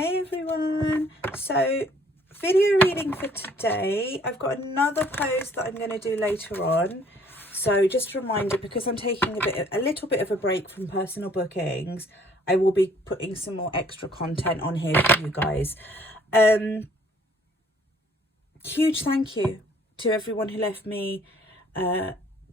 Hey everyone, so video reading for today. I've got another post that I'm going to do later on, so just a reminder, because I'm taking a little bit of a break from personal bookings, I will be putting some more extra content on here for you guys. Huge thank you to everyone who left me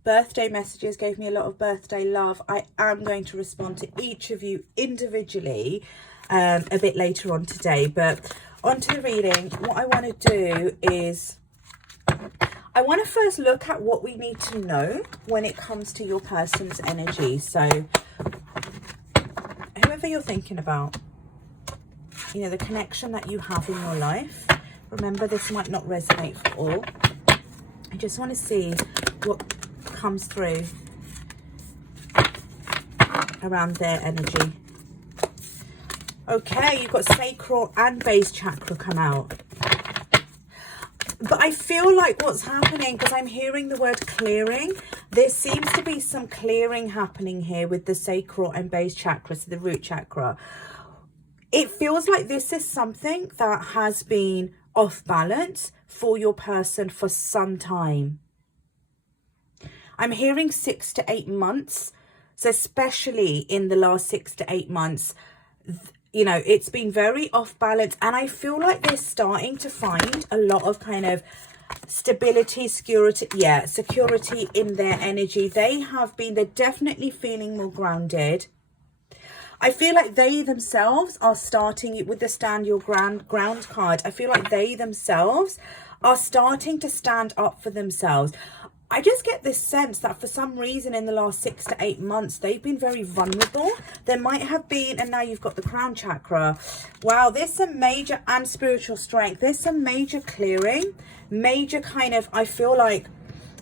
birthday messages, gave me a lot of birthday love. I am going to respond to each of you individually a bit later on today, but on to the reading. What I want to do is I want to first look at what we need to know when it comes to your person's energy. So whoever you're thinking about, you know, the connection that you have in your life, remember this might not resonate for all. I just want to see what comes through around their energy. Okay, you've got sacral and base chakra come out. But I feel like what's happening, because I'm hearing the word clearing, there seems to be some clearing happening here with the sacral and base chakra, so the root chakra. It feels like this is something that has been off balance for your person for some time. I'm hearing 6 to 8 months. So especially in the last 6 to 8 months, you know, it's been very off balance, and I feel like they're starting to find a lot of kind of stability, security in their energy. They're definitely feeling more grounded. I feel like they themselves are starting with the stand your ground card. I feel like they themselves are starting to stand up for themselves. I just get this sense that for some reason in the last 6 to 8 months, they've been very vulnerable. There might have been, and now you've got the crown chakra. Wow, there's some major and spiritual strength. There's some major clearing, major kind of, I feel like,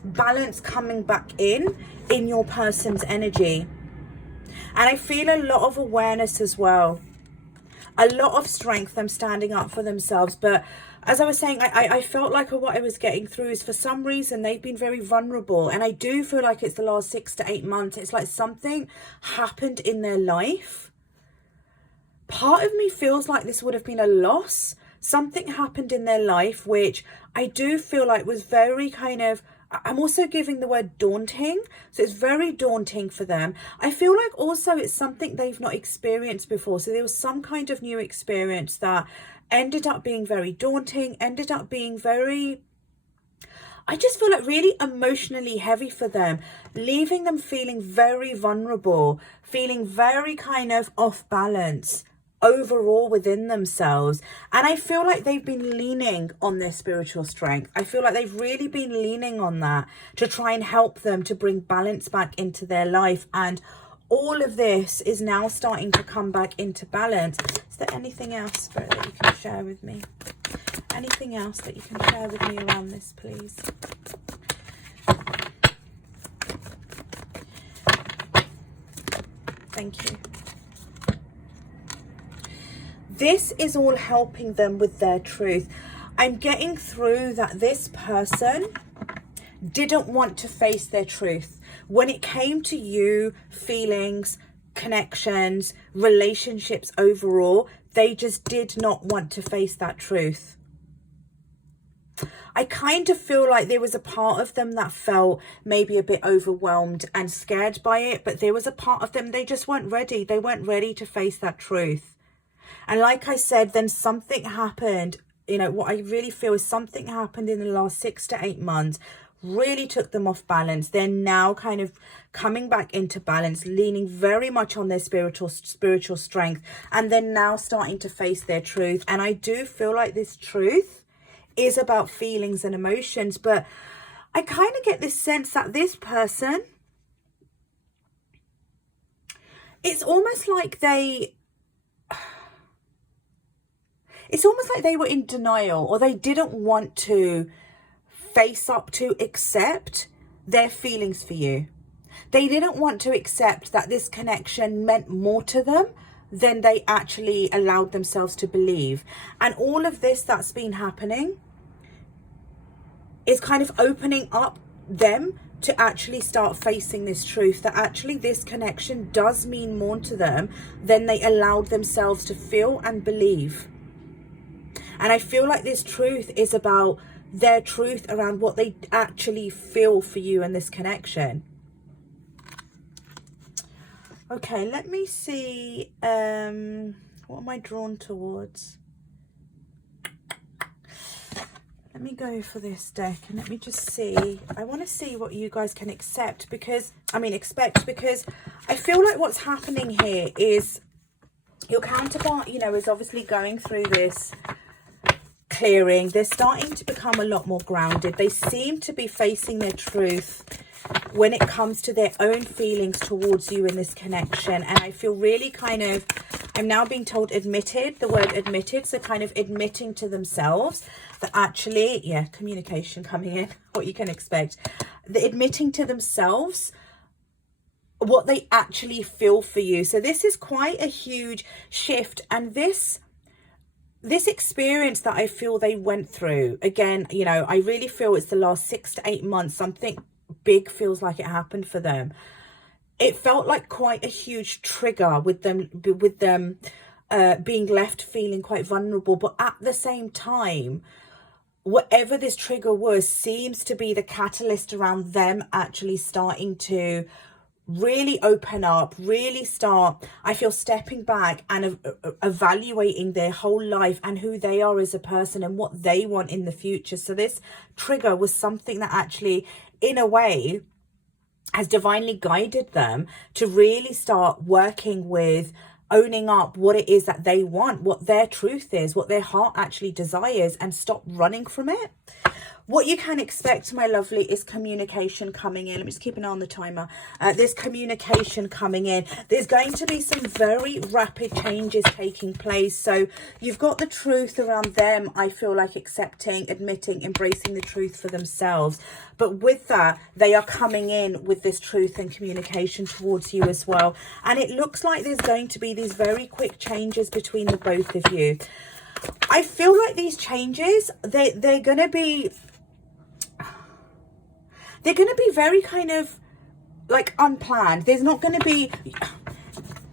balance coming back in your person's energy. And I feel a lot of awareness as well. A lot of strength, them standing up for themselves. But as I was saying, I felt like what I was getting through is for some reason they've been very vulnerable. And I do feel like it's the last 6 to 8 months. It's like something happened in their life. Part of me feels like this would have been a loss. Something happened in their life, which I do feel like was very kind of, I'm also giving the word daunting. So it's very daunting for them. I feel like also it's something they've not experienced before. So there was some kind of new experience that ended up being very daunting, ended up being very, I just feel like really emotionally heavy for them, leaving them feeling very vulnerable, feeling very kind of off balance overall within themselves. And I feel like they've been leaning on their spiritual strength. I feel like they've really been leaning on that to try and help them to bring balance back into their life. And all of this is now starting to come back into balance. Is there anything else, Spirit, that you can share with me? Anything else that you can share with me around this, please? Thank you. This is all helping them with their truth. I'm getting through that this person didn't want to face their truth. When it came to you, feelings, connections, relationships overall, they just did not want to face that truth. I kind of feel like there was a part of them that felt maybe a bit overwhelmed and scared by it, but there was a part of them, they just weren't ready. They weren't ready to face that truth. And like I said, then something happened. You know, what I really feel is something happened in the last 6 to 8 months, really took them off balance. They're now kind of coming back into balance, leaning very much on their spiritual strength, and they're now starting to face their truth. And I do feel like this truth is about feelings and emotions, but I kind of get this sense that this person, it's almost like they were in denial, or they didn't want to face up to accept their feelings for you. They didn't want to accept that this connection meant more to them than they actually allowed themselves to believe. And all of this that's been happening is kind of opening up them to actually start facing this truth, that actually this connection does mean more to them than they allowed themselves to feel and believe. And I feel like this truth is about their truth around what they actually feel for you and this connection. Okay, let me see. What am I drawn towards? Let me go for this deck and let me just see. I want to see what you guys can expect, because I feel like what's happening here is your counterpart, you know, is obviously going through this clearing. They're starting to become a lot more grounded. They seem to be facing their truth when it comes to their own feelings towards you in this connection. And I feel really kind of, I'm now being told admitted, the word admitted, so kind of admitting to themselves that actually, yeah, communication coming in, what you can expect. The admitting to themselves what they actually feel for you. So this is quite a huge shift, and this experience that I feel they went through, again, you know, I really feel it's the last 6 to 8 months, something big feels like it happened for them. It felt like quite a huge trigger with them being left feeling quite vulnerable, but at the same time, whatever this trigger was seems to be the catalyst around them actually starting to really open up, really start, I feel, stepping back and evaluating their whole life and who they are as a person and what they want in the future. So this trigger was something that actually, in a way, has divinely guided them to really start working with owning up what it is that they want, what their truth is, what their heart actually desires, and stop running from it. What you can expect, my lovely, is communication coming in. Let me just keep an eye on the timer. There's communication coming in. There's going to be some very rapid changes taking place. So you've got the truth around them, I feel like accepting, admitting, embracing the truth for themselves. But with that, they are coming in with this truth and communication towards you as well. And it looks like there's going to be these very quick changes between the both of you. I feel like these changes, they're going to be very kind of like unplanned. There's not going to be,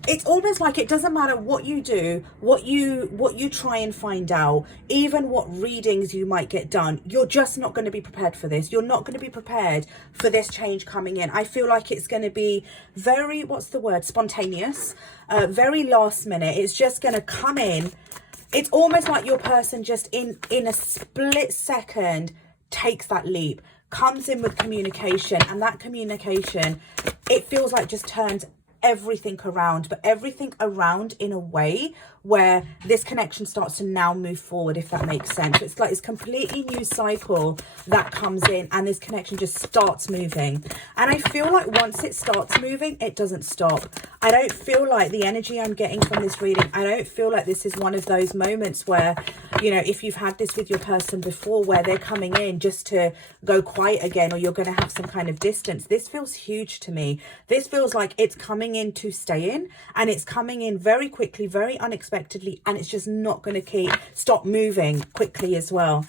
it's almost like it doesn't matter what you do, what you try and find out, even what readings you might get done, you're just not going to be prepared for this. You're not going to be prepared for this change coming in. I feel like it's going to be very, what's the word, spontaneous, very last minute. It's just going to come in. It's almost like your person just in a split second takes that leap, comes in with communication, and that communication, it feels like just turns everything around, but everything around in a way where this connection starts to now move forward, if that makes sense. It's like this completely new cycle that comes in, and this connection just starts moving. And I feel like once it starts moving, it doesn't stop. I don't feel like the energy I'm getting from this reading, I don't feel like this is one of those moments where, you know, if you've had this with your person before, where they're coming in just to go quiet again, or you're going to have some kind of distance. This feels huge to me. This feels like it's coming in to stay in, and it's coming in very quickly, very unexpectedly, and it's just not going to stop moving quickly as well.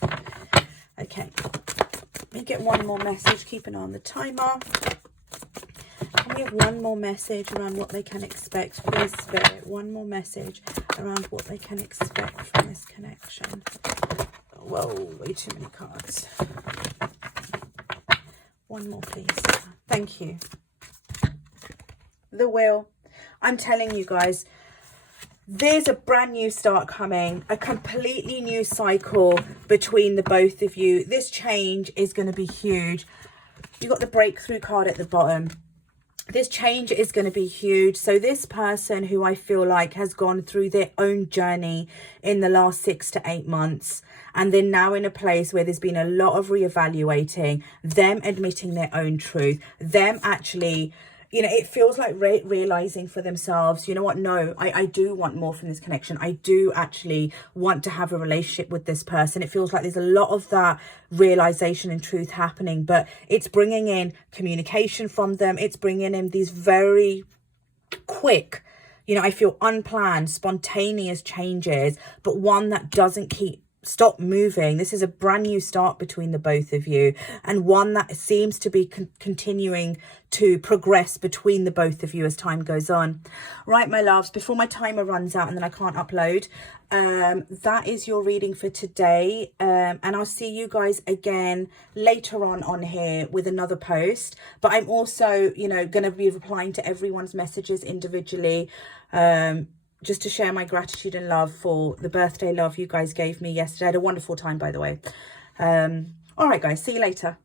Okay, let me get one more message. Keep an eye on the timer. Can we have one more message around what they can expect, please, Spirit? One more message around what they can expect from this connection. Whoa, way too many cards. One more, please. Thank you. The Wheel. I'm telling you guys, there's a brand new start coming, a completely new cycle between the both of you. This change is going to be huge. You got the breakthrough card at the bottom. This change is going to be huge. So this person who I feel like has gone through their own journey in the last 6 to 8 months, and they're now in a place where there's been a lot of reevaluating, them admitting their own truth, them actually, you know, it feels like realizing for themselves, you know what, no, I do want more from this connection. I do actually want to have a relationship with this person. It feels like there's a lot of that realization and truth happening, but it's bringing in communication from them. It's bringing in these very quick, you know, I feel unplanned, spontaneous changes, but one that doesn't keep stop moving. This is a brand new start between the both of you, and one that seems to be continuing to progress between the both of you as time goes on. Right, my loves, before my timer runs out and then I can't upload, that is your reading for today, and I'll see you guys again later on here with another post. But I'm also, you know, going to be replying to everyone's messages individually, just to share my gratitude and love for the birthday love you guys gave me yesterday. I had a wonderful time, by the way. All right, guys, see you later.